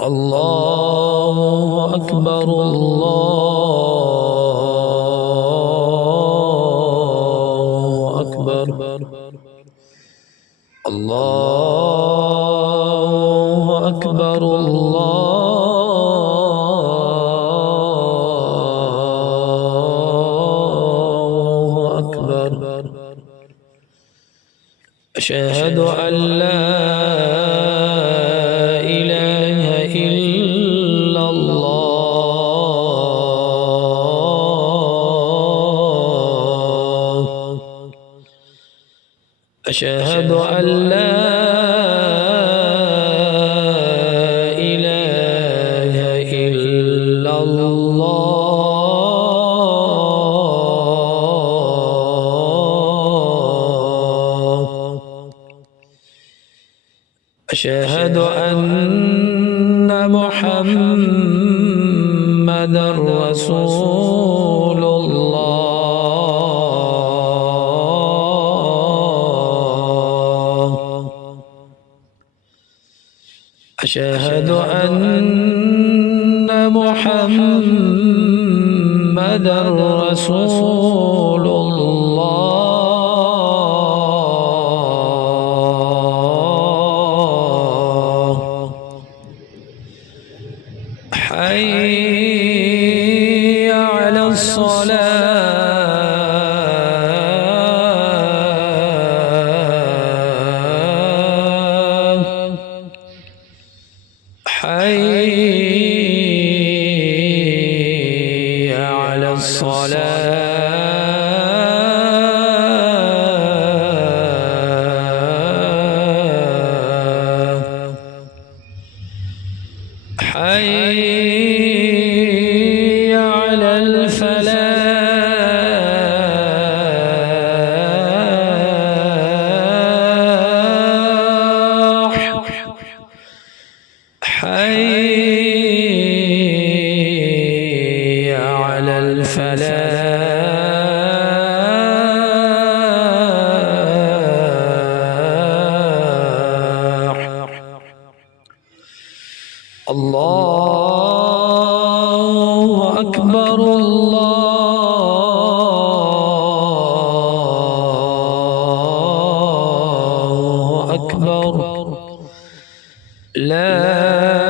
الله أكبر الله أكبر الله أكبر الله أكبر أشهد أن لا إله إلا الله أشهد أن لا إله إلا الله أشهد أن محمدًا رسول الله أشهد أن محمدًا رسول الله حي على الصلاة حي على الصلاة حي على الفلاح حي على الفلاح الله أكبر الله أكبر لا